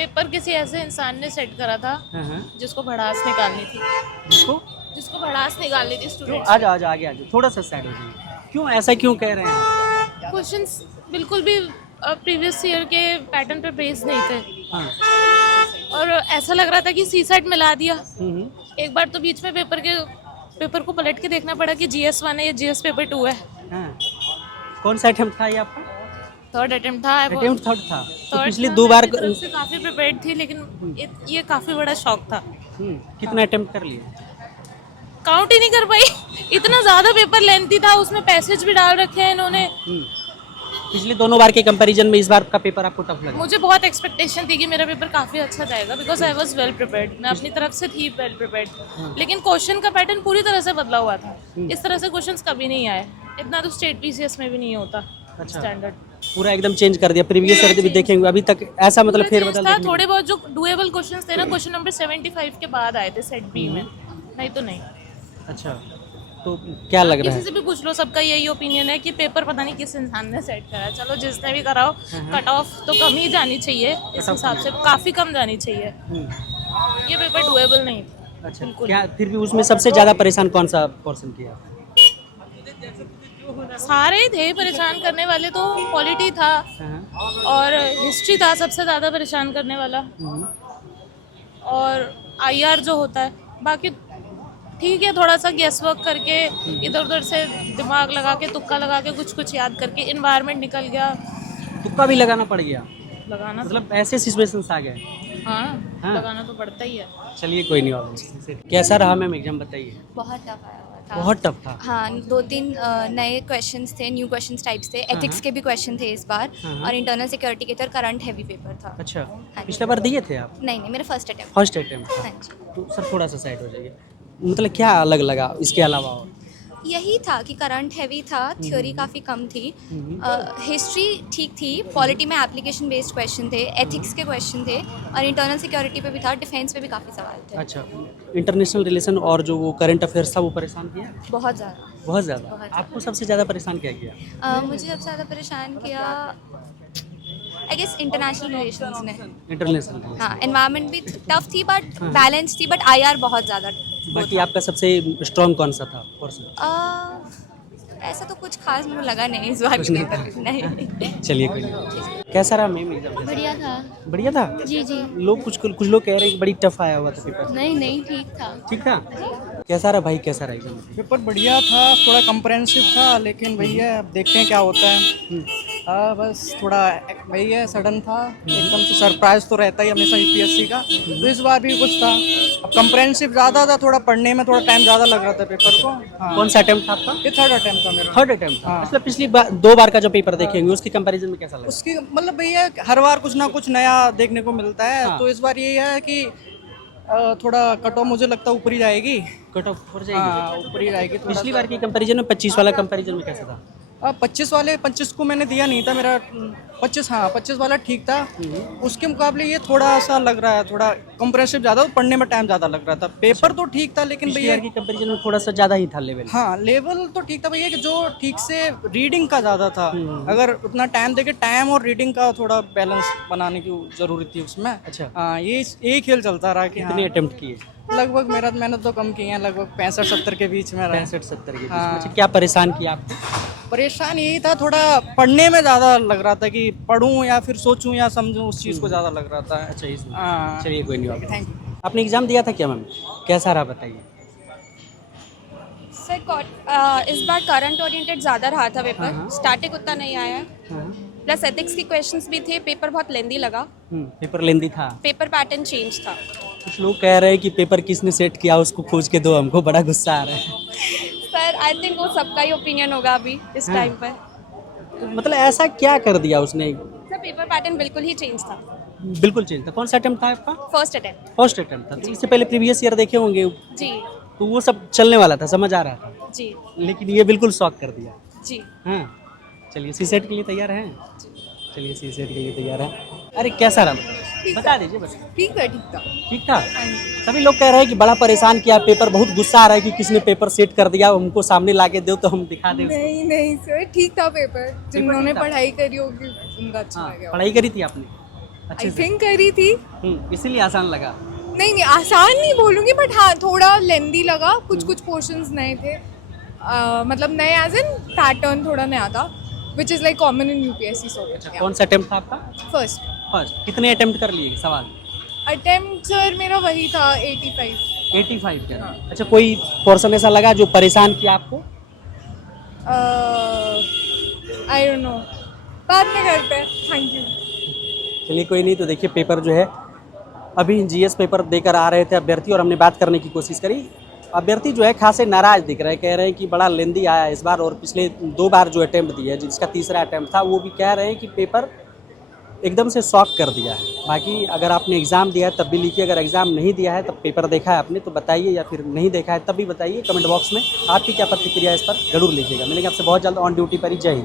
Paper किसी ऐसे इंसान ने सेट करा था हाँ। जिसको भड़ास निकालनी थी, जिसको जिसको भड़ास निकालनी थी क्यों स्टूडेंट्स आ जाओ आगे आ जाओ, थोड़ा सा साइड हो जाइए। क्यों ऐसा क्यों कह रहे हैं आप? पे। क्वेश्चंस बिल्कुल भी प्रीवियस ईयर के पैटर्न पे बेस्ड नहीं थे हाँ। और ऐसा लग रहा था कि सी सेट मिला दिया। हम्म। एक बार तो बीच में पेपर को पलट के देखना पड़ा कि जीएस 1 है या जीएस पेपर 2 है। हाँ। कौन सा अटेम्प्ट था ये आपका? थर्ड अटेम्प्ट था। अटेम्प्ट थर्ड था तो थर्ड पिछले था, दो मैं बार अपनी तरफ से काफ़ी प्रिपेयर्ड थी लेकिन ये काफ़ी बड़ा शौक था। कितना अटेम्प्ट कर लिए? काउंट ही नहीं कर पाई। इतना ज़्यादा पेपर लेंथी था, उसमें पैसेज भी डाल रखे हैं इन्होंने। पिछले दोनों बार के कंपैरिजन में इस बार का पेपर आपको टफ लगा? मुझे बहुत एक्सपेक्टेशन थी कि मेरा पेपर काफ़ी अच्छा जाएगा because I was well prepared. मैं अपनी तरफ से थी वेल प्रिपेयर्ड, लेकिन क्वेश्चन का पैटर्न पूरी तरह से बदला हुआ था। इस तरह से क्वेश्चंस कभी नहीं आए, इतना तो स्टेट पीसीएस में भी नहीं होता स्टैंडर्ड। पूरा एकदम चेंज कर दिया। प्रीवियस ईयर भी देखेंगे अभी तक ऐसा मतलब पूरा फेरबदल change था। देखने थोड़े बहुत जो डुएबल क्वेश्चंस थे ना, क्वेश्चन नंबर 75 के बाद आए थे सेट बी में, नहीं तो नहीं। अच्छा, तो क्या लग रहा किसी है? से भी पूछ लो, सबका यही ओपिनियन है कि पेपर पता नहीं किस इंसान ने सेट करा। चलो जिसने भी कराओ, कट ऑफ तो कम ही जानी चाहिए, इस हिसाब से काफ़ी कम जानी चाहिए। ये पेपर डुएबल नहीं था। अच्छा, बिल्कुल। क्या फिर भी उसमें सबसे ज़्यादा परेशान कौन सा पोर्शन किया? सारे ही थे परेशान करने वाले, तो पॉलिटी था और हिस्ट्री था सबसे ज़्यादा परेशान करने वाला, और आईआर जो होता है। बाकी ठीक है, थोड़ा सा गेस वर्क करके इधर उधर से दिमाग लगा के, तुक्का लगा के, कुछ कुछ याद करके इन्वायरमेंट निकल गया। तुक्का भी लगाना पड़ गया? लगाना मतलब ऐसे सिचुएशंस आ गए? हाँ, लगाना तो पड़ता ही है। चलिए कोई नहीं होगा। कैसा रहा मैम एग्जाम, बताइए। बहुत टफ आया हुआ था। बहुत टफ था। हाँ, 2-3 नए क्वेश्चंस थे, न्यू क्वेश्चंस टाइप्स थे। एथिक्स के भी क्वेश्चन थे इस बार, और इंटरनल सिक्योरिटी के तरह करंट हैवी पेपर था। अच्छा, हाँ जी। पिछले बार दिए थे आप? नहीं नहीं, मेरा फर्स्ट अटेम्प्ट। फर्स्ट अटेम्प्ट था। हाँ जी। तो सर थोड़ा सा साइड हो जाइए। मतलब क्या अलग लगा इसके अलावा और? यही था कि करंट हैवी था, थ्योरी काफ़ी कम थी, हिस्ट्री ठीक थी, पॉलिटी में एप्लीकेशन बेस्ड क्वेश्चन थे, एथिक्स के क्वेश्चन थे, और इंटरनल सिक्योरिटी पे भी था, डिफेंस पे भी काफ़ी सवाल थे। अच्छा, इंटरनेशनल रिलेशन और जो वो करंट अफेयर्स था वो परेशान किया? बहुत ज़्यादा। बहुत ज़्यादा। बहुत ज़्यादा। आपको सबसे ज़्यादा परेशान क्या किया? मुझे सबसे ज़्यादा परेशान किया आई गेस इंटरनेशनल रिलेशंस ने। इंटरनेशनल। हाँ, एनवायरनमेंट भी टफ थी बट बैलेंस थी, बट आईआर बहुत ज़्यादा। बाकी आपका सबसे स्ट्रॉन्ग कौन सा था पोर्शन? ऐसा तो कुछ खास मुझे लगा नहीं इस बार कुछ के नहीं पेपर में। नहीं। चलिए कोई नहीं। कैसा रहा मैम एग्जाम? बढ़िया था। बढ़िया था। जी जी। लोग कुछ लोग कह रहे हैं कि बड़ी टफ आया हुआ था पेपर। नहीं नहीं, ठीक था। ठीक था। कैसा रहा भाई, कैसा रहा एग्जाम? पेपर बढ़िया था, थोड़ा कंप्रहेंसिव था, लेकिन भैया अब देखते हैं क्या होता है। हाँ, बस थोड़ा वही है, सडन था, एकदम से सरप्राइज तो रहता ही हमेशा यूपीएससी का, तो इस बार भी कुछ था। अब कंप्रहेंसिव ज़्यादा था, थोड़ा पढ़ने में थोड़ा टाइम ज़्यादा लग रहा था पेपर को। हाँ। कौन सा अटेम्प्ट था आपका? ये थर्ड अटेम्प्ट था मेरा। थर्ड अटेम्प्ट था। हाँ। मतलब पिछली बार दो बार का जो पेपर देखेंगे उसके कंपैरिजन में कैसा लगा? उसकी मतलब भैया हर बार कुछ ना कुछ नया देखने को मिलता है। हाँ। तो इस बार ये है कि थोड़ा कट ऑफ मुझे लगता है ऊपर ही जाएगी। कट ऑफ हो जाएगी? हाँ, ऊपर ही जाएगी थोड़ा पिछली सा। बार की कंपैरिजन में 25 वाला कंपैरिजन में कैसा था? 25 को मैंने दिया नहीं था, मेरा 25 वाला ठीक था। उसके मुकाबले ये थोड़ा सा लग रहा है, थोड़ा कंप्रेसिव ज़्यादा, पढ़ने में टाइम ज़्यादा लग रहा था। पेपर तो ठीक था, लेकिन पिछली भैया बार की कंपैरिजन में थोड़ा सा ज़्यादा ही था लेवल। हाँ, लेवल तो ठीक था भैया, कि जो ठीक से रीडिंग का ज़्यादा था। अगर उतना टाइम देके टाइम और रीडिंग का थोड़ा बैलेंस बनाने की ज़रूरत थी उसमें। अच्छा। हाँ, ये खेल चलता रहा कि कितने हाँ, अटेम्प्ट किए? लगभग मैंने तो कम किए हैं, लगभग 65-70 के बीच में रहा। 65-70 के बीच में। हाँ। अच्छा, क्या परेशान किया आपको? परेशान यही था, थोड़ा पढ़ने में ज़्यादा लग रहा था कि पढ़ूं या फिर सोचूं या समझूं, उस चीज़ को ज़्यादा लग रहा था। अच्छा, इसमें। हाँ। चलिए कोई नहीं। Thank you. आपने एग्जाम दिया था क्या मैम? कैसा रहा बताइए? सर इस बार करंट ओरिएंटेड ज़्यादा रहा था पेपर, स्टैटिक उतना नहीं आया है, प्लस एथिक्स के क्वेश्चंस भी थे, पेपर बहुत लेंदी लगा, पेपर लेंदी था। पेपर पैटर्न चेंज था। कुछ लोग कह रहे हैं कि पेपर किसने सेट किया उसको खोज के दो, हमको बड़ा गुस्सा आ रहा है। सर आई थिंक वो सबका ही ओपिनियन होगा अभी इस टाइम पर। तो मतलब ऐसा क्या कर दिया उसने? सर पेपर पैटर्न बिल्कुल ही चेंज था। बिल्कुल चेंज था। कौन सा अटेम्प्ट था आपका? First attempt. फर्स्ट अटेम्प्ट था। तो इससे पहले प्रीवियस ईयर देखे होंगे, जी तो वो सब चलने वाला था, समझ आ रहा था, जी लेकिन ये बिल्कुल शॉक कर दिया। जी। हाँ, चलिए सी सेट के लिए तैयार हैं? चलिए सी सेट के लिए तैयार हैं। अरे कैसा रहा बता दीजिए बस। ठीक था, ठीक था। ठीक था। सभी लोग कह रहे हैं कि बड़ा परेशान किया पेपर, बहुत गुस्सा आ रहा है कि किसने पेपर सेट कर दिया, हमको सामने ला के दो तो हम दिखा दें उसको। नहीं सर, ठीक था पेपर। जिन्होंने ठीक था। पढ़ाई करी होगी उनका अच्छा हाँ, गया। पढ़ाई करी थी आपने? अच्छे आई से थिंक करी थी। इसीलिए आसान लगा। नहीं नहीं आसान नहीं बोलूँगी बट हाँ थोड़ा लेंदी लगा, कुछ कुछ पोर्शंस नए थे। मतलब नए एज इन पैटर्न थोड़ा नया था which is like common in UPSC. So कौन सा अटेम्प्ट था आपका? First first. कितने अटेम्प्ट कर लिए सवाल? अटेम्प्ट सर मेरा वही था 85। 85 का। अच्छा, कोई पोर्शन ऐसा लगा जो परेशान किया आपको? आई डोंट नो, बाद में करते हैं। Thank you. चलिए कोई नहीं। तो देखिए पेपर जो है अभी जीएस पेपर देकर आ रहे थे अभ्यर्थी और हमने बात करने की कोशिश करी। अभ्यर्थी जो है खासे नाराज़ दिख रहे हैं, कह रहे हैं कि बड़ा लेंदी आया इस बार और पिछले 2 बार जो अटेम्प्ट दिया है, जिसका तीसरा अटेम्प्ट था, वो भी कह रहे हैं कि पेपर एकदम से शॉक कर दिया है। बाकी अगर आपने एग्ज़ाम दिया है तब भी लिखिए, अगर एग्ज़ाम नहीं दिया है तब पेपर देखा है आपने तो बताइए, या फिर नहीं देखा है तब भी बताइए कमेंट बॉक्स में। आपकी क्या प्रतिक्रिया है इस पर ज़रूर लिखिएगा। मिलेंगे आपसे बहुत जल्द ऑन ड्यूटी पर ही। जय हिंद।